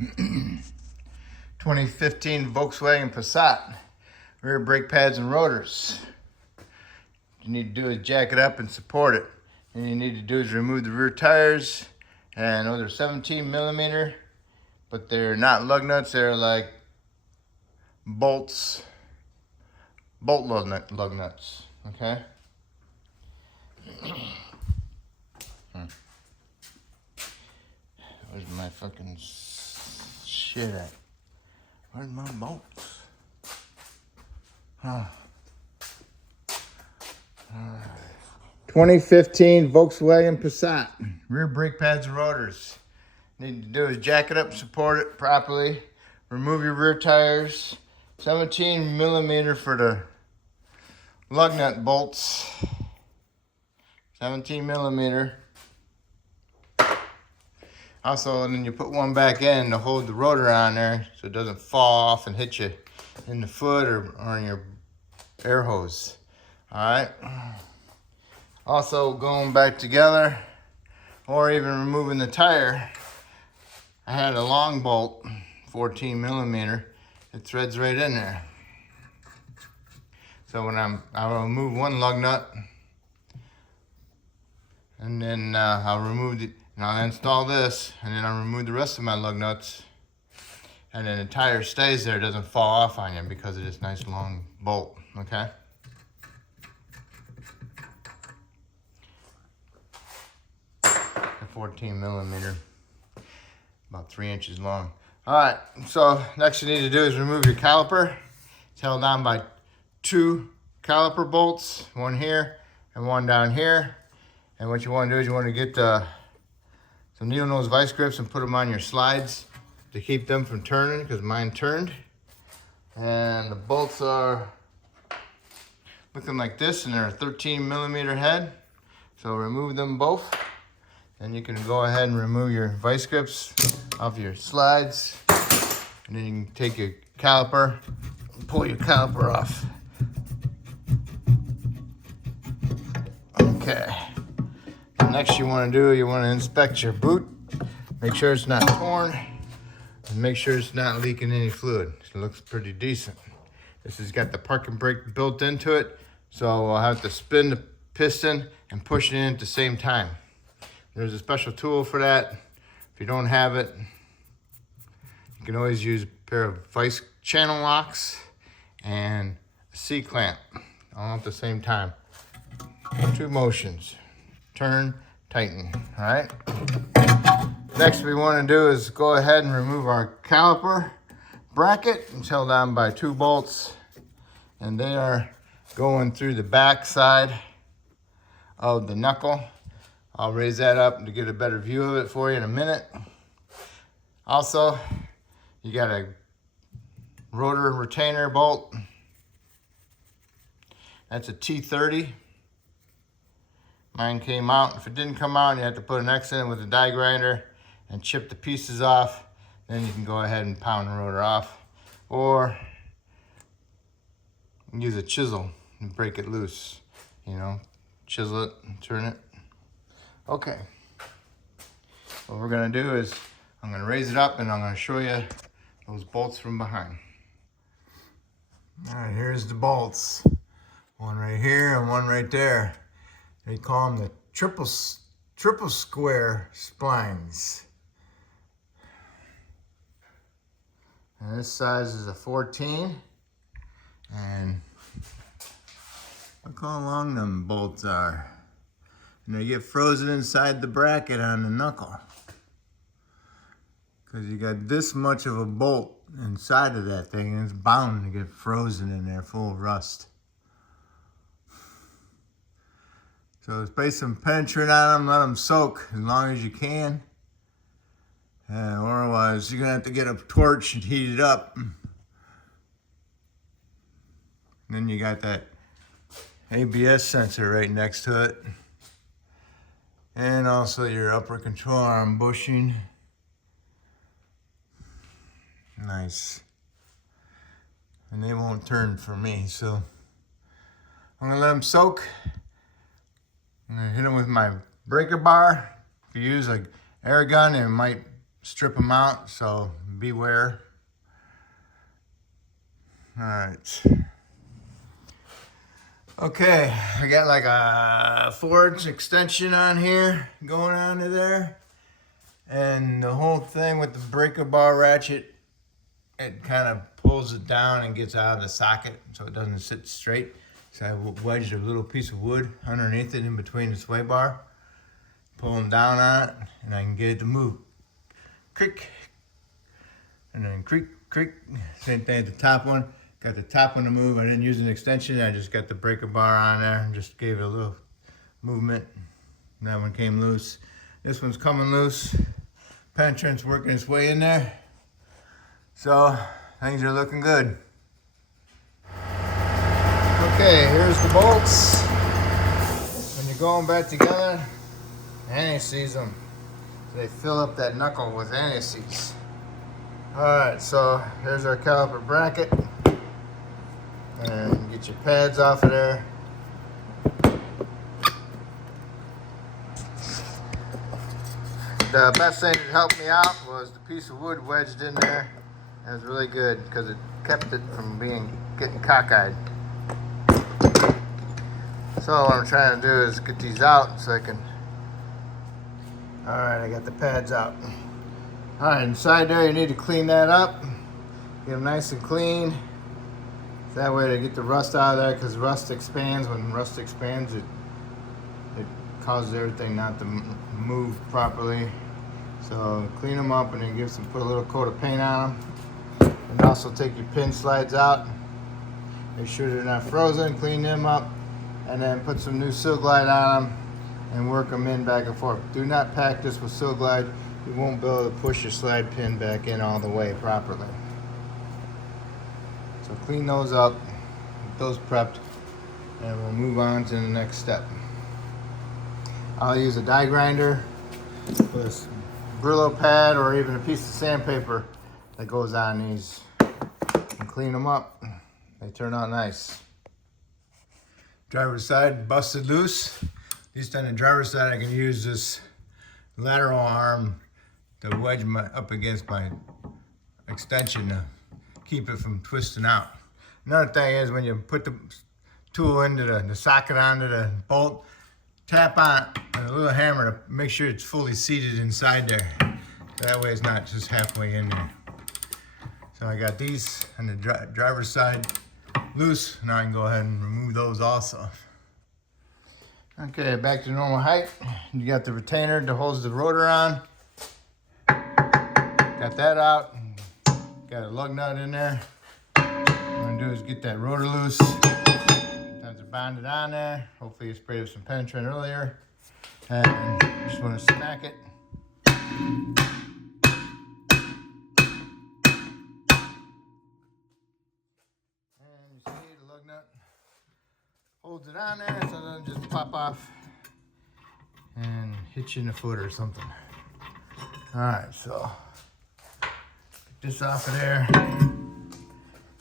2015 Volkswagen Passat, rear brake pads and rotors. What you need to do is jack it up and support it. And you need to do is remove the rear tires. And those are 17 millimeter, but they're not lug nuts. They're like bolt lug nuts. Okay. Where's my fucking shit at? Where's my bolts? Huh. 2015 Volkswagen Passat, rear brake pads and rotors. Need to do is jack it up, support it properly, remove your rear tires, 17 millimeter for the lug nut bolts, 17 millimeter. Also, and then you put one back in to hold the rotor on there so it doesn't fall off and hit you in the foot or in your air hose. All right. Also, going back together or even removing the tire, I had a long bolt, 14 millimeter. It threads right in there. So when I'll remove one lug nut, and then I'll remove the. And I'll install this, and then I'll remove the rest of my lug nuts, and then the tire stays there, it doesn't fall off on you because of this nice long bolt, okay? A 14 millimeter, about 3 inches long. All right, so next you need to do is remove your caliper. It's held on by 2 caliper bolts, one here and one down here. And what you want to do is you want to get some needle nose vice grips and put them on your slides to keep them from turning, because mine turned. And the bolts are looking like this, and they're a 13 millimeter head. So remove them both. Then you can go ahead and remove your vice grips off your slides. And then you can take your caliper and pull your caliper off. Okay. Next you want to do, you want to inspect your boot. Make sure it's not torn. And make sure it's not leaking any fluid. It looks pretty decent. This has got the parking brake built into it. So I'll have to spin the piston and push it in at the same time. There's a special tool for that. If you don't have it, you can always use a pair of vice channel locks and a C-clamp all at the same time. 2 motions. Turn, tighten, all right? Next we want to do is go ahead and remove our caliper bracket. It's held on by 2 bolts, and they are going through the back side of the knuckle. I'll raise that up to get a better view of it for you in a minute. Also, you got a rotor retainer bolt. That's a T30. Mine came out. If it didn't come out, you have to put an X in it with a die grinder and chip the pieces off. Then you can go ahead and pound the rotor off. Or use a chisel and break it loose. You know, chisel it and turn it. Okay. What we're gonna do is I'm gonna raise it up and I'm gonna show you those bolts from behind. All right, here's the bolts. One right here and one right there. They call them the triple square splines. And this size is a 14. And look how long them bolts are. And they get frozen inside the bracket on the knuckle. Because you got this much of a bolt inside of that thing, and it's bound to get frozen in there full of rust. So spray some penetrant on them, let them soak as long as you can. Otherwise, you're gonna have to get a torch and heat it up. And then you got that ABS sensor right next to it. And also your upper control arm bushing. Nice. And they won't turn for me, so I'm gonna let them soak. I'm gonna hit them with my breaker bar. If you use like air gun, it might strip them out, so beware. All right. Okay, I got like a 4-inch extension on here going onto there. And the whole thing with the breaker bar ratchet, it kind of pulls it down and gets out of the socket so it doesn't sit straight. So I wedged a little piece of wood underneath it in between the sway bar, pulling down on it, and I can get it to move. Creak. And then creak, creak. Same thing at the top one. Got the top one to move. I didn't use an extension. I just got the breaker bar on there and just gave it a little movement. And that one came loose. This one's coming loose. Penetrant's working its way in there. So things are looking good. Okay, here's the bolts. When you're going back together, anti-seize them. They fill up that knuckle with anti-seize. Alright, so here's our caliper bracket. And get your pads off of there. The best thing that helped me out was the piece of wood wedged in there. It was really good because it kept it from getting cockeyed. So what I'm trying to do is get these out so I can. Alright, I got the pads out. Alright, inside there you need to clean that up. Get them nice and clean. That way to get the rust out of there, because rust expands. When rust expands, it causes everything not to move properly. So clean them up and then put a little coat of paint on them. And also take your pin slides out. Make sure they're not frozen. Clean them up, and then put some new Seal Glide on them and work them in back and forth. Do not pack this with Seal Glide. You won't be able to push your slide pin back in all the way properly. So clean those up, get those prepped, and we'll move on to the next step. I'll use a die grinder with a Brillo pad or even a piece of sandpaper that goes on these and clean them up. They turn out nice. Driver's side busted loose. At least on the driver's side I can use this lateral arm to wedge up against my extension to keep it from twisting out. Another thing is when you put the tool into the socket onto the bolt, tap on it with a little hammer to make sure it's fully seated inside there. That way it's not just halfway in there. So I got these on the driver's side loose. Now I can go ahead and remove those also. Okay, back to normal height. You got the retainer that holds the rotor on. Got that out. Got a lug nut in there. What I'm gonna do is get that rotor loose. Sometimes it's bonded on there. Hopefully you sprayed with some penetrant earlier. And just want to smack it. And you see the lug nut holds it on there so it doesn't just pop off and hit you in the foot or something. Alright, so this off of there,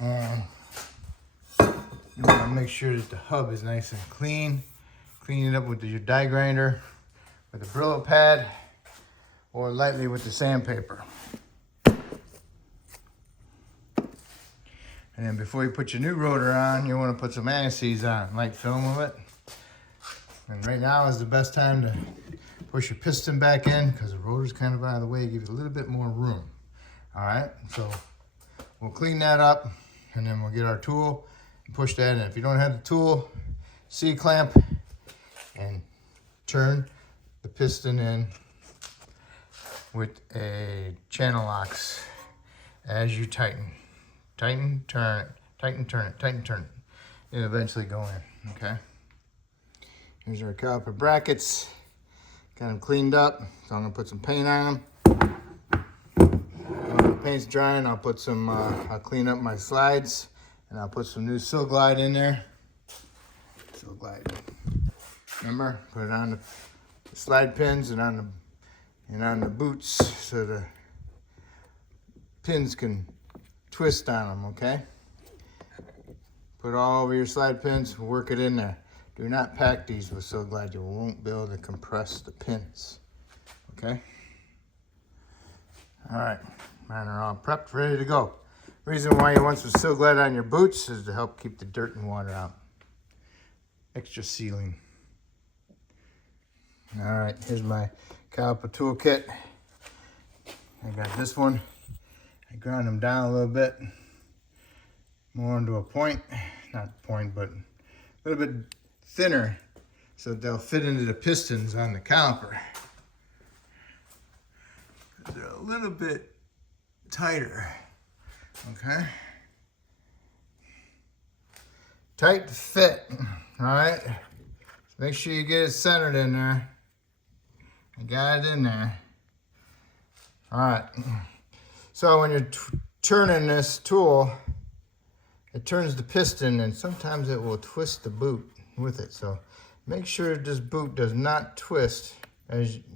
and you want to make sure that the hub is nice and clean. Clean it up with your die grinder, with a Brillo pad, or lightly with the sandpaper. And then before you put your new rotor on, you want to put some anti-seize on, light film of it. And right now is the best time to push your piston back in because the rotor's kind of out of the way, give it a little bit more room. All right, so we'll clean that up and then we'll get our tool and push that in. If you don't have the tool, C-clamp and turn the piston in with a channel locks as you tighten. Tighten, turn it, tighten, turn it, tighten, turn it. It'll eventually go in, okay? Here's our caliper brackets. Got them cleaned up, so I'm gonna put some paint on them. Paint's drying, I'll put some, I'll clean up my slides and I'll put some new Seal Glide in there. Seal Glide. Remember, put it on the slide pins and on the boots so the pins can twist on them, okay? Put it all over your slide pins, work it in there. Do not pack these with Seal Glide, you won't be able to compress the pins, okay? All right, mine are all prepped, ready to go. Reason why you want some Seal Glide on your boots is to help keep the dirt and water out. Extra sealing. All right, here's my caliper toolkit. I got this one. I ground them down a little bit, more into a point, not point, but a little bit thinner so that they'll fit into the pistons on the caliper. They're a little bit tighter, okay? Tight to fit, all right? Make sure you get it centered in there. I got it in there. All right. So when you're turning this tool, it turns the piston and sometimes it will twist the boot with it. So make sure this boot does not twist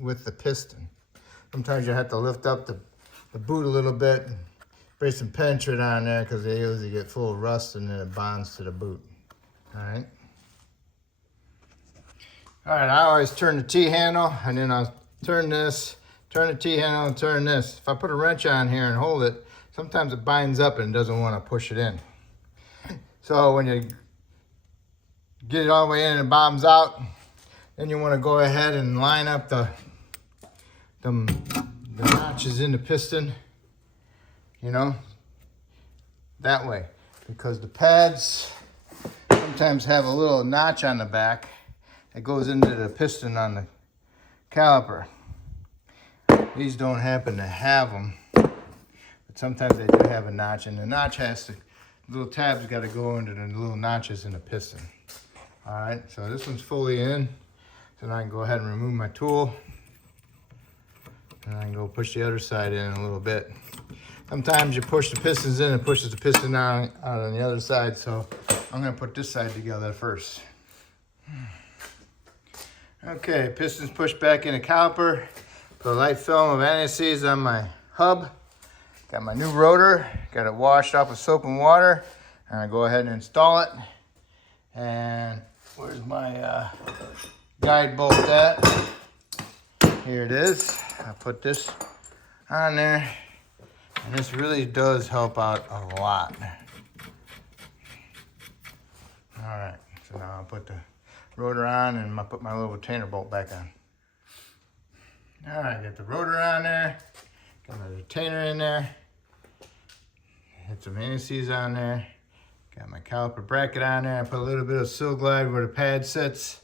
with the piston. Sometimes you have to lift up the boot a little bit, spray some penetrant on there because they usually get full of rust and then it bonds to the boot. All right. All right, I always turn the T-handle and then I'll turn this, turn the T-handle and turn this. If I put a wrench on here and hold it, sometimes it binds up and doesn't want to push it in. So when you get it all the way in and it bottoms out, then you want to go ahead and line up the notches in the piston, you know, that way. Because the pads sometimes have a little notch on the back that goes into the piston on the caliper. These don't happen to have them, but sometimes they do have a notch, and the notch has to, the little tabs got to go into the little notches in the piston. All right, so this one's fully in, so now I can go ahead and remove my tool, and I can go push the other side in a little bit. Sometimes you push the pistons in and pushes the piston out on the other side, so I'm going to put this side together first. Okay, pistons pushed back in the caliper. Put a light film of anti-seize on my hub. Got my new rotor. Got it washed off with soap and water. And I go ahead and install it. And where's my guide bolt at? Here it is. I put this on there. And this really does help out a lot. All right, so now I'll put the rotor on and I'll put my little retainer bolt back on. All right, got the rotor on there, got my retainer in there, hit some anti-seize on there, got my caliper bracket on there. I put a little bit of Seal Glide where the pad sits,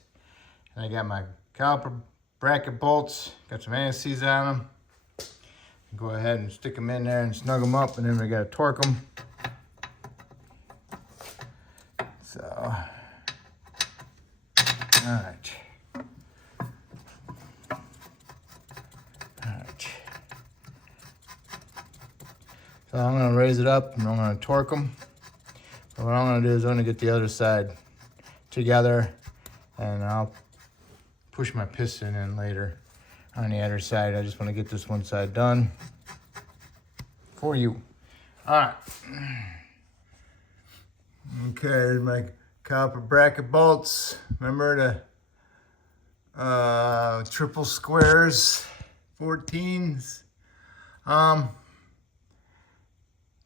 and I got my caliper bracket bolts, got some anti-seize on them. Go ahead and stick them in there and snug them up, and then we got to torque them. So, all right. So I'm going to raise it up and I'm going to torque them. So what I'm going to do is I'm going to get the other side together and I'll push my piston in later on the other side. I just want to get this one side done for you. All right. Okay, there's my copper bracket bolts. Remember the triple squares, 14s.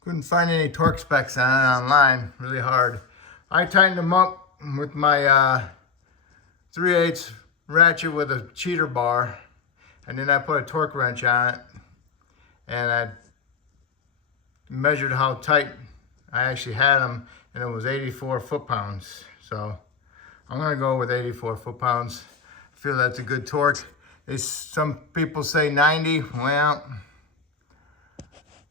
Couldn't find any torque specs on it online, really hard. I tightened them up with my 3/8 ratchet with a cheater bar, and then I put a torque wrench on it, and I measured how tight I actually had them, and it was 84 foot-pounds. So I'm gonna go with 84 foot-pounds. I feel that's a good torque. Some people say 90, well,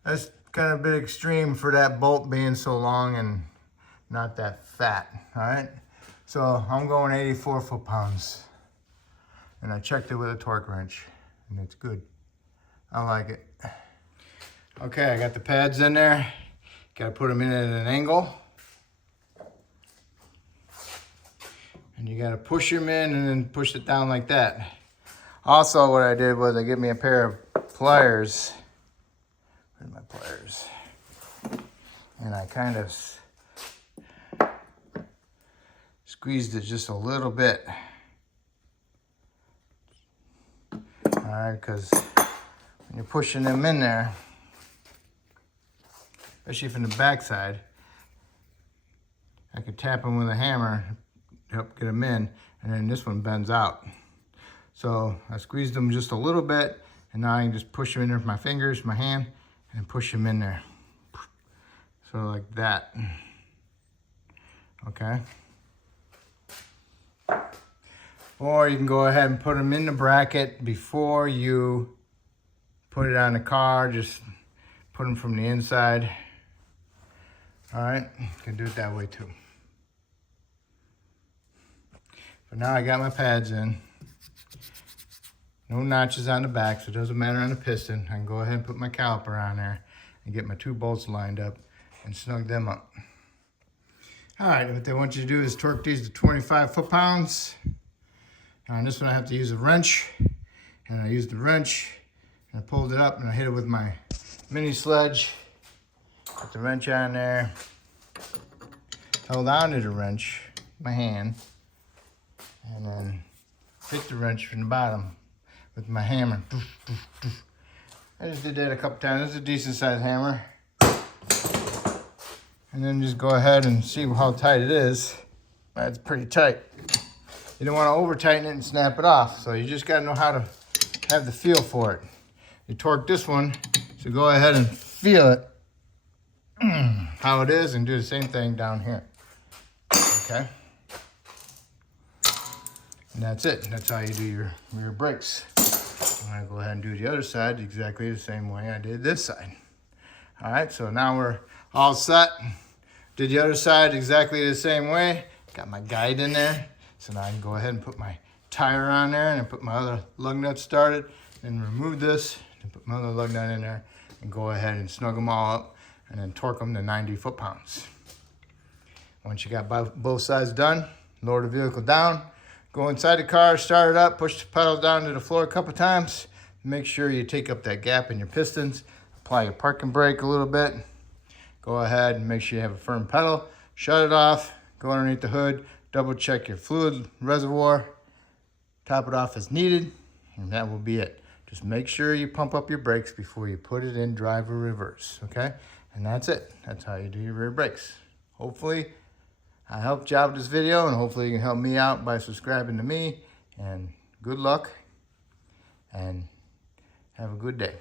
that's kind of a bit extreme for that bolt being so long and not that fat, all right? So I'm going 84 foot-pounds. And I checked it with a torque wrench, and it's good. I like it. Okay, I got the pads in there. Gotta put them in at an angle. And you gotta push them in and then push it down like that. Also, what I did was I get me a pair of pliers. Where's my pliers? And I kind of squeezed it just a little bit. All right, because You're pushing them in there, especially from the backside. I could tap them with a hammer, help get them in, and then this one bends out. So I squeezed them just a little bit, and now I can just push them in there with my fingers, my hand, and push them in there. So like that. Okay. Or you can go ahead and put them in the bracket before you put it on the car. Just put them from the inside. All right, you can do it that way too. But now I got my pads in. No notches on the back, so it doesn't matter on the piston. I can go ahead and put my caliper on there and get my 2 bolts lined up and snug them up. All right, what they want you to do is torque these to 25 foot-pounds. On this one I have to use a wrench, and I used the wrench, and I pulled it up, and I hit it with my mini sledge. Put the wrench on there, held on to the wrench, my hand, and then hit the wrench from the bottom with my hammer. I just did that a couple times. This is a decent sized hammer. And then just go ahead and see how tight it is. That's pretty tight. You don't want to over tighten it and snap it off. So you just got to know how to have the feel for it. You torque this one, so go ahead and feel it, how it is, and do the same thing down here. Okay? And that's it. That's how you do your rear brakes. I'm going to go ahead and do the other side exactly the same way I did this side. All right, so now we're all set. Did the other side exactly the same way. Got my guide in there. So now I can go ahead and put my tire on there, and I put my other lug nut started, and remove this, and put my other lug nut in there, and go ahead and snug them all up, and then torque them to 90 foot-pounds. Once you got both sides done, lower the vehicle down, go inside the car, start it up, push the pedal down to the floor a couple times. Make sure you take up that gap in your pistons. Apply your parking brake a little bit. Go ahead and make sure you have a firm pedal. Shut it off, go underneath the hood, double check your fluid reservoir, top it off as needed, and that will be it. Just make sure you pump up your brakes before you put it in drive or reverse, okay? And that's it. That's how you do your rear brakes. Hopefully, I helped you out with this video, and hopefully you can help me out by subscribing to me. And good luck, and have a good day.